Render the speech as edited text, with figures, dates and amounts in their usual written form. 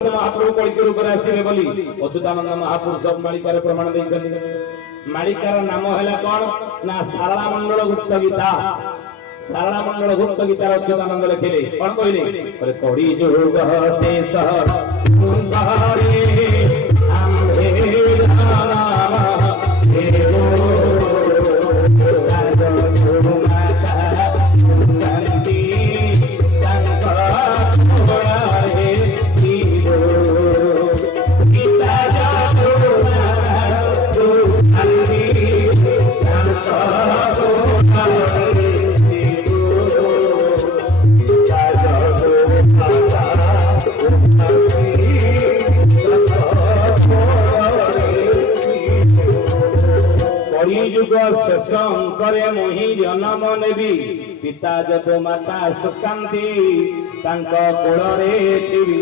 महाप्रभु कलियुग रूप में आसिबे बोली अच्युतानंद महापुरुष मालिकार प्रमाण देइछन। मालिकार नाम हैला कोन ना सारला मंडल गुप्त गीता। सारला मंडल गुप्त गीता अच्युतानंद लिखिले कोन कहले अरे कलियुग शेष तुमरे अंधेरा नाम देवो युग शेष करे मुहि जन्म नेबी पिता जब माता सुकांती तांको कोଳରେ टिबी